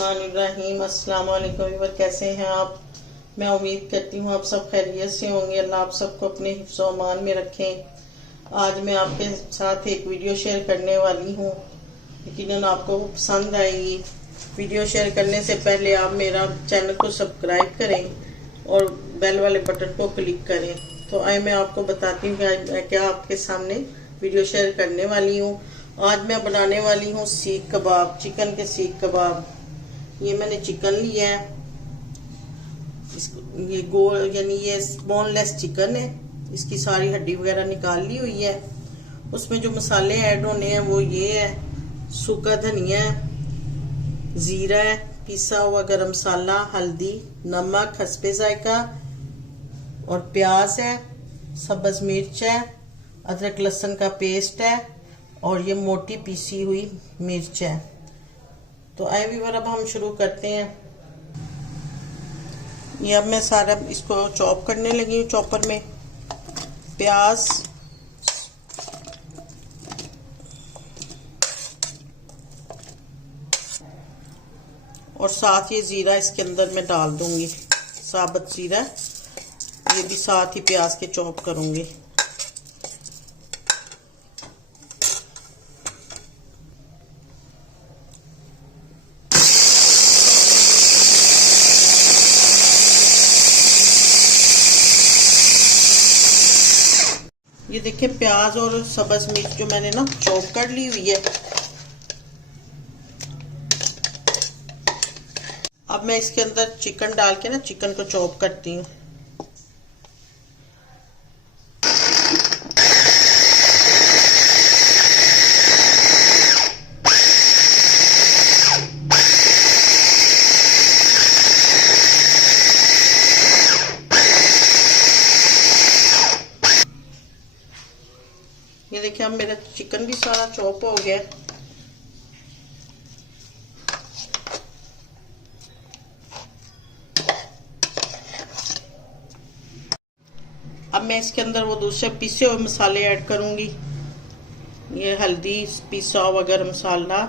बिस्मिल्लाहिर्रहमानिर्रहीम। अस्सलाम वालेकुम व्यूअर, कैसे हैं आप। मैं उम्मीद करती हूँ आप सब खैरियत से होंगे। अल्लाह आप सबको अपने हिफ्ज़ व अमान में रखें। आज मैं आपके साथ एक वीडियो शेयर करने वाली हूँ, यकीनन आपको पसंद आएगी। वीडियो शेयर करने से पहले आप मेरा चैनल को सब्सक्राइब करें और बेल वाले बटन को क्लिक करें। तो आए मैं आपको बताती हूँ कि आज मैं क्या आपके सामने वीडियो शेयर करने वाली हूँ। आज मैं बनाने वाली हूँ सीख कबाब, चिकन के सीख कबाब। ये मैंने चिकन लिया है, ये गोल यानी ये बोनलेस चिकन है। इसकी सारी हड्डी वगैरह निकाल ली हुई है। उसमें जो मसाले ऐड होने हैं वो ये है, सूखा धनिया है, जीरा है, पिसा हुआ गरम मसाला, हल्दी, नमक, हस्बे जायका और प्याज है, सब्ज मिर्च है, अदरक लहसुन का पेस्ट है और ये मोटी पीसी हुई मिर्च है। तो आए व्यूअर, अब हम शुरू करते हैं। ये अब मैं सारा इसको चॉप करने लगी हूँ चॉपर में। प्याज, और साथ ये जीरा इसके अंदर मैं डाल दूंगी, साबुत जीरा। ये भी साथ ही प्याज के चॉप करूंगी। ये देखिए प्याज और सब्ज मिर्च जो मैंने ना चॉप कर ली हुई है। अब मैं इसके अंदर चिकन डाल के ना चिकन को चॉप करती हूँ। ये देखिए अब मेरा चिकन भी सारा चॉप हो गया। अब मैं इसके अंदर वो दूसरे पिसे हुए मसाले ऐड करूंगी। ये हल्दी, पिसा हुआ गरम मसाला,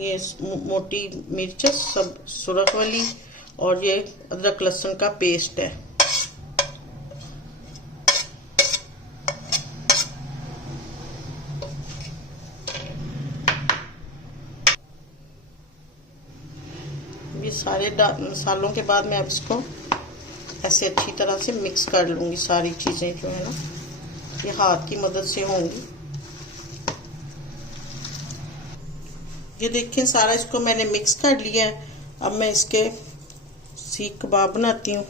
ये मोटी मिर्च सब सुरख वाली, और ये अदरक लहसुन का पेस्ट है। ये सारे मसालों के बाद मैं अब इसको ऐसे अच्छी तरह से मिक्स कर लूंगी। सारी चीजें जो है ना ये हाथ की मदद से होंगी। ये देखिए सारा इसको मैंने मिक्स कर लिया है। अब मैं इसके सीख कबाब बनाती हूँ।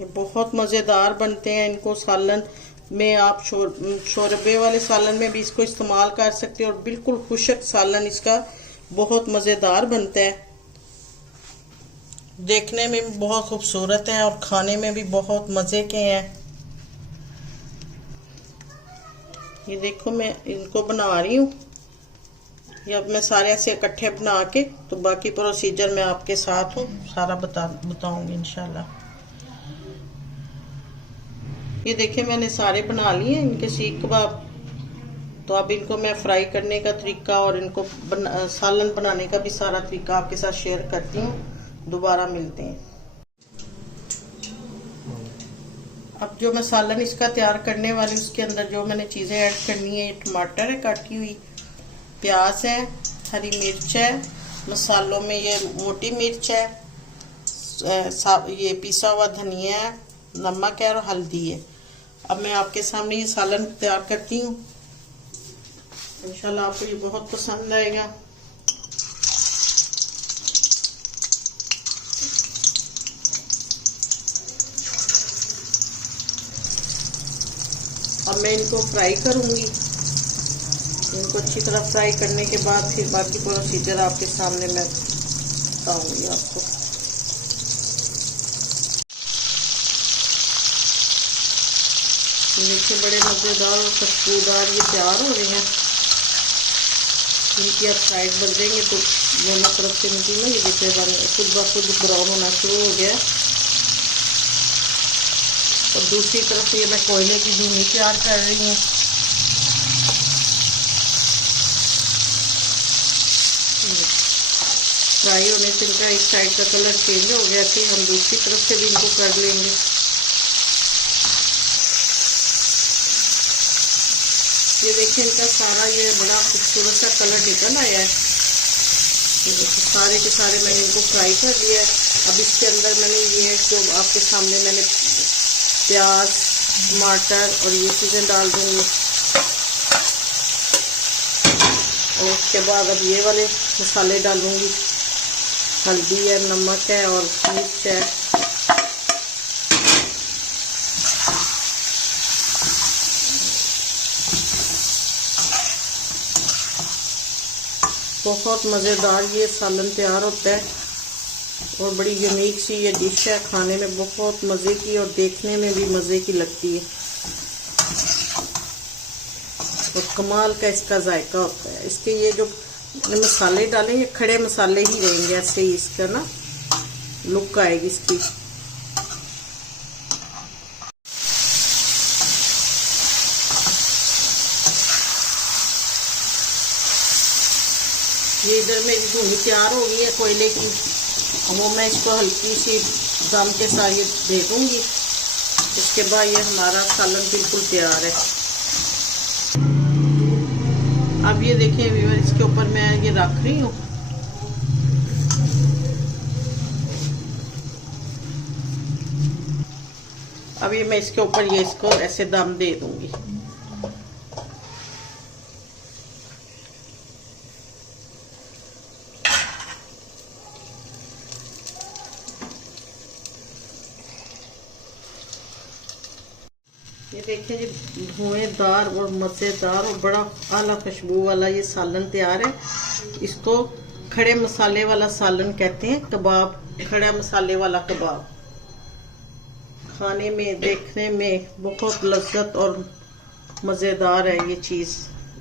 ये बहुत मज़ेदार बनते हैं। इनको सालन में आप शोरबे वाले सालन में भी इसको इस्तेमाल कर सकते हैं और बिल्कुल खुशक सालन इसका बहुत मज़ेदार बनता है। देखने में भी बहुत खूबसूरत है और खाने में भी बहुत मज़े के हैं। ये देखो मैं इनको बना रही हूँ। ये अब मैं सारे ऐसे इकट्ठे बना के तो बाकी प्रोसीजर मैं आपके साथ हूँ सारा बताऊंगी इंशाल्लाह। ये देखिए मैंने सारे बना लिए हैं इनके सीख कबाब। तो अब इनको मैं फ्राई करने का तरीका और इनको सालन बनाने का भी सारा तरीका आपके साथ शेयर करती हूँ। दोबारा मिलते हैं। अब जो मैं सालन इसका तैयार करने वाली उसके अंदर जो मैंने चीज़ें ऐड करनी है, टमाटर है काटी हुई, प्याज है, हरी मिर्च है, मसालों में ये मोटी मिर्च है, ये पिसा हुआ धनिया है, नमक है और हल्दी है। अब मैं आपके सामने ये सालन तैयार करती हूँ। इंशाल्लाह आपको ये बहुत पसंद आएगा। अब मैं इनको फ्राई करूंगी। इनको अच्छी तरह फ्राई करने के बाद फिर बाकी प्रोसीजर आपके सामने मैं बताऊंगी आपको। देखिए बड़े मज़ेदार और खुशबूदार ये तैयार हो रहे हैं। इनकी अब साइड बन देंगे तो दोनों तरफ से इनकी ना ये देखिए खुद ब खुद ब्राउन होना शुरू हो गया। और दूसरी तरफ ये मैं कोयले की धुनी तैयार कर रही हूँ। फ्राई होने से इनका एक साइड का कलर चेंज हो गया, फिर हम दूसरी तरफ से भी इनको कर लेंगे। ये देखिए इनका सारा ये बड़ा खूबसूरत सा कलर निकल आया है। ये देखिए सारे के सारे मैंने इनको फ्राई कर लिया है। अब इसके अंदर मैंने ये जो आपके सामने मैंने प्याज, टमाटर और ये चीज़ें डाल दूँगी। और उसके बाद अब ये वाले मसाले डालूँगी, हल्दी है, नमक है और मिर्च है। बहुत मज़ेदार ये सालन तैयार होता है और बड़ी यूनिक सी ये डिश है, खाने में बहुत मज़े की और देखने में भी मज़े की लगती है और कमाल का इसका जायका होता है। इसके ये जो मसाले डालें ये खड़े मसाले ही रहेंगे, ऐसे ही इसका ना लुक आएगी इसकी। ये इधर मेरी धुनी तैयार हो गई है कोयले की, वो मैं इसको हल्की सी दम के साथ ये दे दूँगी। इसके बाद ये हमारा सालन बिल्कुल तैयार है। अब ये देखिए व्यूअर, इसके ऊपर मैं ये रख रही हूँ। अब ये मैं इसके ऊपर ये इसको ऐसे दम दे दूँगी। ये देखिए जी धुएंदार और मज़ेदार और बड़ा आला खुशबू वाला ये सालन तैयार है। इसको खड़े मसाले वाला सालन कहते हैं, कबाब, खड़ा मसाले वाला कबाब। खाने में देखने में बहुत लज्जत और मज़ेदार है ये चीज़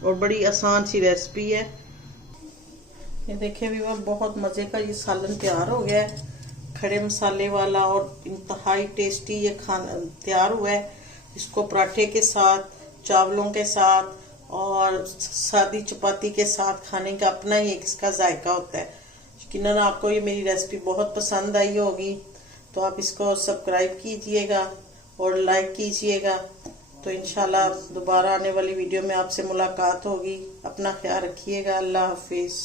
और बड़ी आसान सी रेसिपी है। ये देखिए भी वो बहुत मज़े का ये सालन तैयार हो गया है, खड़े मसाले वाला और इंतहाई टेस्टी ये खाना तैयार हुआ है। इसको पराठे के साथ, चावलों के साथ और सादी चपाती के साथ खाने का अपना ही एक इसका जायका होता है। यकीनन आपको ये मेरी रेसिपी बहुत पसंद आई होगी, तो आप इसको सब्सक्राइब कीजिएगा और लाइक कीजिएगा। तो इंशाल्लाह दोबारा आने वाली वीडियो में आपसे मुलाकात होगी। अपना ख्याल रखिएगा। अल्लाह हाफिज़।